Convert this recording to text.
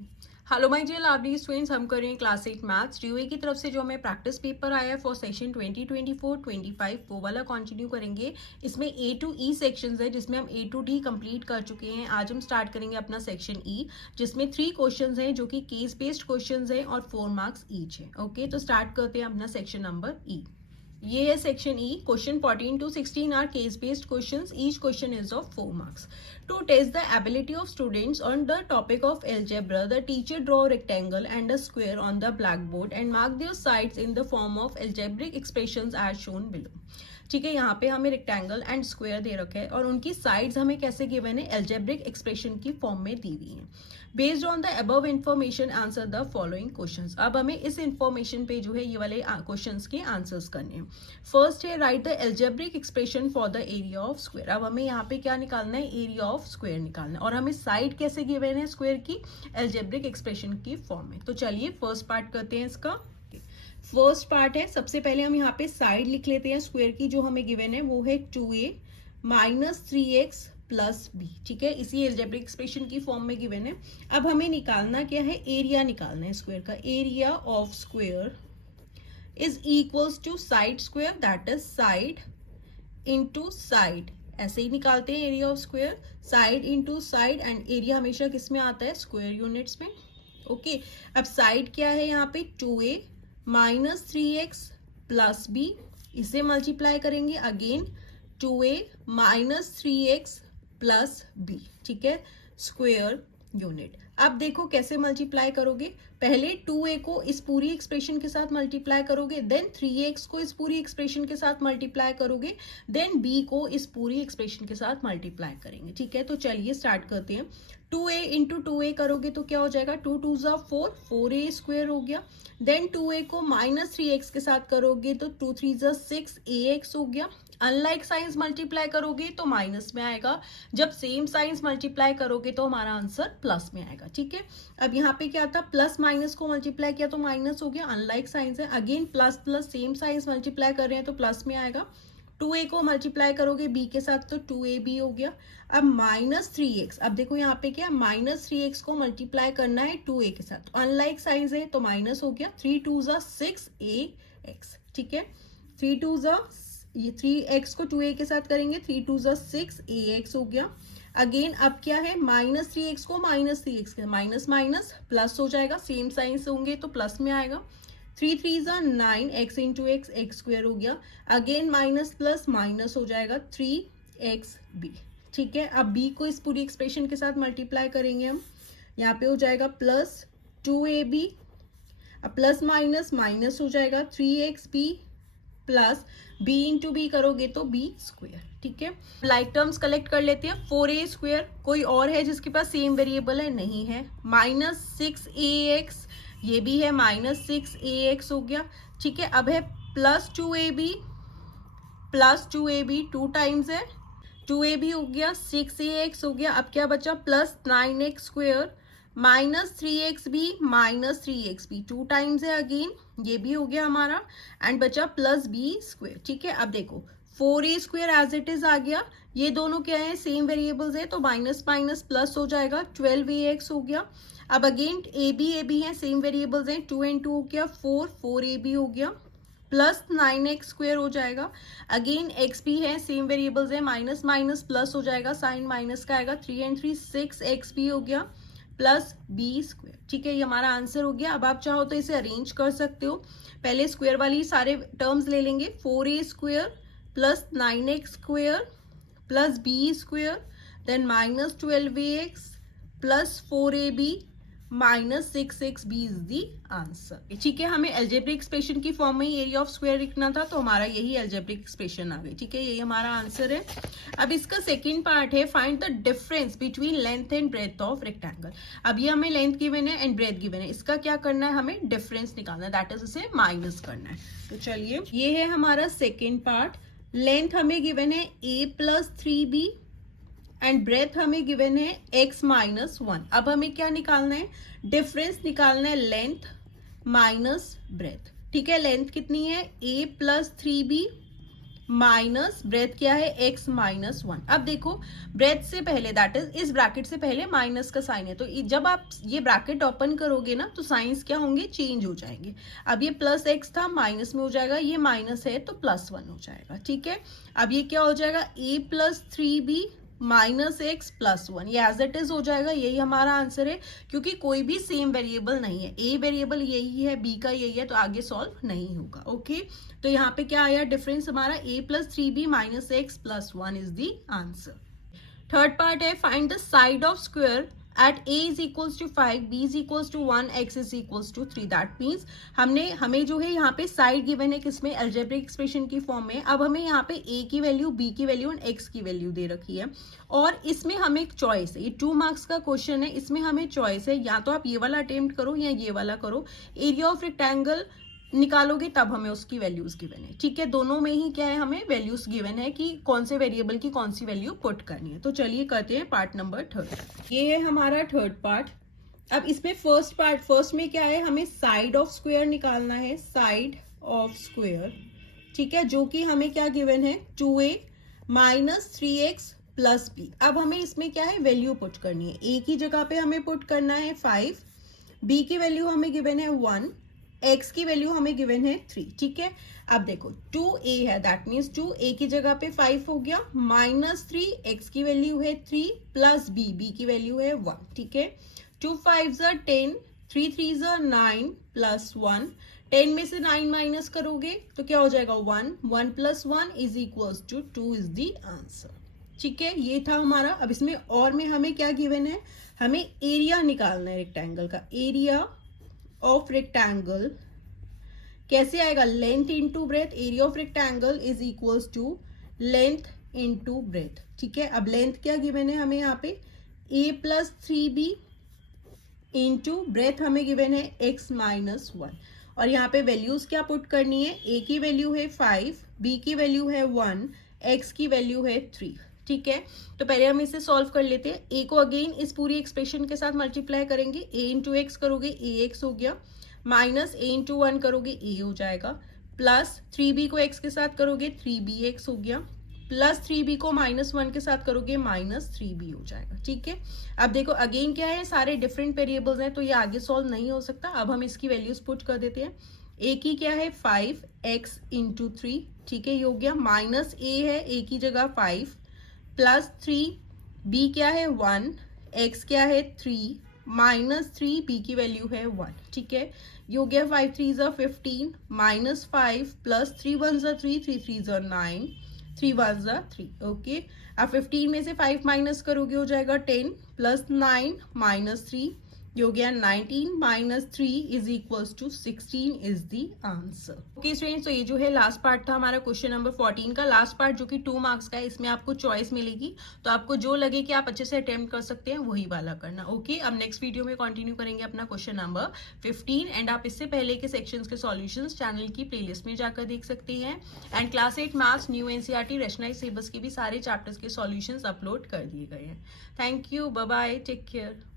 Hello my dear lovely students, हम करें class 8 maths ड्यूए की तरफ से जो हमें प्रैक्टिस पेपर आया है फॉर सेशन 2024-25 वो वाला कंटिन्यू करेंगे। इसमें ए टू ई सेक्शंस है जिसमें हम ए टू डी कंप्लीट कर चुके हैं। आज हम स्टार्ट करेंगे अपना सेक्शन ई जिसमें 3 क्वेश्चंस हैं जो कि केस बेस्ड क्वेश्चंस हैं और 4 मार्क्स ईच है। ओके, तो स्टार्ट करते हैं अपना सेक्शन नंबर ई। ये है section E. Question 14 to 16 are case based questions. Each question is of 4 marks. To test the ability of students on the topic of algebra, the teacher draw a rectangle and a square on the blackboard and mark their sides in the form of algebraic expressions as shown below. ठीक है, यहाँ पे हमें rectangle and square दे रखा है और उनकी sides हमें कैसे गिवन है, एल्जेब्रिक एक्सप्रेशन की फॉर्म में दी हुई है। Based on the above information answer the following questions. अब हमें इस इन्फॉर्मेशन पे जो है ये वाले क्वेश्चंस के आंसर्स करने हैं। फर्स्ट है right the algebraic expression for the area of square. अब हमें यहाँ पे क्या निकालना है, एरिया ऑफ स्क्वायर निकालना है और हमें साइड कैसे गिवन है स्क्वायर की, एल्जेब्रिक एक्सप्रेशन की फॉर्म में। तो चलिए फर्स्ट पार्ट करते हैं इसका। फर्स्ट पार्ट है, सबसे पहले हम यहाँ पे साइड लिख लेते हैं स्क्वायर की जो हमें गिवन है, वो है 2a minus 3x plus B. ठीक है, इसी एल्जेब्रिक एक्सप्रेशन की फॉर्म में गिवन है। अब हमें निकालना क्या है, एरिया निकालना है स्क्वायर का। Area of square is equals to side square, that is side into side. ऐसे ही निकालते हैं area of square, side into side, and area हमेशा किस में आता है, स्क्वायर यूनिट्स में। ओके, अब साइड क्या है यहाँ पे, 2a minus 3x plus B, इसे मल्टीप्लाई करेंगे again 2a minus 3x plus B. ठीक है, स्क्वायर यूनिट। अब देखो कैसे मल्टीप्लाई करोगे, पहले 2a को इस पूरी एक्सप्रेशन के साथ मल्टीप्लाई करोगे, देन 3x को इस पूरी एक्सप्रेशन के साथ मल्टीप्लाई करोगे, देन b को इस पूरी एक्सप्रेशन के साथ मल्टीप्लाई करेंगे। ठीक है, तो चलिए स्टार्ट करते हैं। 2a इंटू 2a करोगे तो क्या हो जाएगा, 2 2 जा 4, 4a स्क्वायर हो गया। देन 2a को माइनस 3x के साथ करोगे तो 2 3 जा 6ax हो गया। अनलाइक साइंस मल्टीप्लाई करोगे तो माइनस में आएगा, जब सेम साइंस मल्टीप्लाई करोगे तो हमारा आंसर प्लस में आएगा। ठीक है, अब यहाँ पे क्या था, प्लस माइनस को मल्टीप्लाई किया तो माइनस हो गया, अनलाइक साइंस है। Again plus plus same science multiply कर रहे हैं तो प्लस में आएगा। 2a को मल्टीप्लाई करोगे b के साथ तो 2ab हो गया। अब माइनस 3x, अब देखो यहाँ पे क्या, माइनस 3x को मल्टीप्लाई करना है 2a के साथ, तो अनलाइक साइंस है तो माइनस हो गया। 3 2 जा 6ax। ठीक है, 3 2 जा, ये 3x को 2a के साथ करेंगे, 3 2 जा 6ax हो गया। अगेन अब क्या है, माइनस 3x को माइनस 3x के माइनस माइनस प्लस हो जाएगा, सेम साइंस होंगे तो प्लस में आएगा। 3 3 जा 9, x into x, x square हो गया। अगेन माइनस प्लस माइनस हो जाएगा 3xb। ठीक है, अब b को इस पूरी एक्सप्रेशन के साथ मल्टीप्लाई करेंगे हम, यहाँ पे हो जाएगा प्लस 2ab, अब प्लस माइनस माइनस हो जाएगा 3xb plus b into B करोगे तो b स्क्वायर। ठीक है, लाइक टर्म्स कलेक्ट कर लेते हैं। 4a स्क्वायर, कोई और है जिसके पास सेम वेरिएबल है, नहीं है। माइनस 6ax, ये भी है माइनस 6ax हो गया। ठीक है, अब है plus 2ab, plus 2ab 2 times है, 2ab हो गया, 6ax हो गया। अब क्या बचा, plus 9x square minus 3xb minus 3xb 2 times है अगेन, ये भी हो गया हमारा, एंड बचा प्लस b स्क्वायर। ठीक है, अब देखो 4a square as it is आ गया, ये दोनों क्या है, सेम वेरिएबल्स है तो माइनस माइनस प्लस हो जाएगा, 12ax हो गया। अब अगेन ab है, सेम वेरिएबल्स हैं, 2 and 2 हो गया 4, 4ab हो गया, प्लस 9x स्क्वायर हो जाएगा। अगेन x भी है, सेम वेरिएबल्स है, माइनस माइनस प्लस हो जाएगा, साइन माइनस का आएगा, 3 and 3 6x भी हो गया, प्लस b स्क्वायर। ठीक है, ये हमारा आंसर हो गया। अब आप चाहो तो इसे अरेंज कर सकते हो, पहले स्क्वायर वाली सारे टर्म्स ले लेंगे, 4a square plus 9x square plus b square, then minus 12ax plus 4ab minus 6xb is the answer. ठीक है, हमें एल्जेब्रिक एक्सप्रेशन की फॉर्म में ही एरिया ऑफ स्क्वायर लिखना था तो हमारा यही एल्जेब्रिक एक्सप्रेशन आ गई। ठीक है, यही हमारा आंसर है। अब इसका सेकंड पार्ट है, find the difference between length and breadth of rectangle. अब ये हमें लेंथ गिवन है एंड ब्रेथ गिवन है, इसका क्या करना है, हमें डिफरेंस निकालना है, दैट इज इसे माइनस करना है। तो चलिए, ये है हमारा सेकेंड पार्ट। लेंथ हमें गिवन है a plus 3b and breadth हमें गिवन है x माइनस 1। अब हमें क्या निकालना है, डिफरेंस निकालना है, लेंथ माइनस ब्रेथ। ठीक है, लेंथ कितनी है, a plus 3b minus breath क्या है x माइनस 1। अब देखो ब्रेथ से पहले दैट इज इस ब्रैकेट से पहले माइनस का साइन है, तो जब आप ये ब्रैकेट ओपन करोगे ना तो साइंस क्या होंगे, चेंज हो जाएंगे। अब ये प्लस x था माइनस में हो जाएगा, ये माइनस है तो प्लस 1 हो जाएगा। ठीक है, अब ये क्या हो जाएगा, a plus 3b minus X plus 1, ये एज इट इज हो जाएगा। यही हमारा आंसर है, क्योंकि कोई भी सेम वेरिएबल नहीं है, a वेरिएबल यही है, b का यही है, तो आगे सॉल्व नहीं होगा। ओके, तो यहाँ पे क्या आया डिफरेंस हमारा, a plus 3b minus X plus 1 is the answer. Third part है, find the side of square at a is equals to 5, b is equals to 1, x is equals to 3। That means हमें जो है यहाँ पे side given है किसमें, algebraic expression की form में। अब हमें यहाँ पे a की वैल्यू, b की वैल्यू एंड x की वैल्यू दे रखी है, और इसमें हमें एक चॉइस है, ये 2 मार्क्स का क्वेश्चन है, इसमें हमें चॉइस है, या तो आप ये वाला अटेम्प्ट करो या ये वाला करो। एरिया ऑफ रेक्टेंगल निकालोगे तब हमें उसकी वैल्यूज गिवन है। ठीक है, दोनों में ही क्या है, हमें वैल्यूज गिवन है कि कौन से वेरिएबल की कौन सी वैल्यू पुट करनी है। तो चलिए करते हैं पार्ट नंबर 3। ये है हमारा थर्ड पार्ट। अब इसमें फर्स्ट में क्या है, हमें साइड ऑफ स्क्वायर निकालना है, साइड ऑफ स्क्वायर। ठीक है, जो कि हमें क्या गिवन है, 2a minus 3x plus b। अब हमें इसमें क्या है, वैल्यू पुट करनी है। a की जगह पे हमें पुट करना है 5, b की वैल्यू हमें गिवन है 1, x की वैल्यू हमें गिवन है 3। ठीक है, अब देखो 2a है, दैट मीन्स 2a की जगह पे 5 हो गया, माइनस 3, x की वैल्यू है 3, प्लस b की वैल्यू है 1। ठीक है, 2 5 10, 3 3 9 प्लस 1, 10 में से 9 माइनस करोगे तो क्या हो जाएगा, 1, 1 plus 1 is equals to 2 is the answer. ठीक है, ये था हमारा। अब इसमें और में हमें क्या गिवन है, हमें एरिया निकालना है रेक्टेंगल का। एरिया ऑफ रेक्टेंगल कैसे आएगा, length into breadth. Area of rectangle is equals to length into breadth. ठीक है, अब लेंथ क्या गिवन है हमें यहाँ पे, a plus 3b into breadth हमें गिवन है x माइनस 1, और यहाँ पे वैल्यूज क्या पुट करनी है, a की वैल्यू है 5, b की वैल्यू है 1, x की वैल्यू है 3। ठीक है, तो पहले हम इसे सॉल्व कर लेते हैं। a को अगेन इस पूरी एक्सप्रेशन के साथ मल्टीप्लाई करेंगे, a इंटू एक्स करोगे ax हो गया, माइनस a इंटू 1 करोगे a हो जाएगा, प्लस 3b को x के साथ करोगे 3bx हो गया, प्लस 3b को माइनस 1 के साथ करोगे माइनस 3b हो जाएगा। ठीक है, अब देखो अगेन क्या है, सारे डिफरेंट वेरिएबल्स हैं तो ये आगे सॉल्व नहीं हो सकता। अब हम इसकी वैल्यूज पुट कर देते हैं। a की क्या है 5x इंटू 3, ठीक है, ये हो गया, माइनस a है a की जगह 5, प्लस 3, b क्या है 1, x क्या है 3, माइनस 3, b की वैल्यू है 1। ठीक है, ये हो गया 5 3 15, माइनस 5 प्लस 3 1 3, 3 3 9, 3 1 3। ओके, अब 15 में से 5 माइनस करोगे हो जाएगा 10, प्लस 9 माइनस 3, ये हो गया 19 minus 3 is equals to 16 is the answer. Okay students, तो ये जो है लास्ट पार्ट था हमारा क्वेश्चन नंबर 14 का। लास्ट पार्ट जो कि 2 मार्क्स का है, इसमें आपको चॉइस मिलेगी, तो आपको जो लगे कि आप अच्छे से अटेम्प्ट कर सकते हैं वही वाला करना। ओके, अब नेक्स्ट वीडियो में कंटिन्यू करेंगे अपना क्वेश्चन नंबर 15, एंड आप इससे पहले के सेक्शंस के सॉल्यूशंस चैनल की प्लेलिस्ट में जाकर देख सकते हैं। And class 8 maths new NCERT rationalised syllabus के भी सारे चैप्टर्स के सॉल्यूशंस अपलोड कर दिए गए हैं। Thank you, bye bye, take care.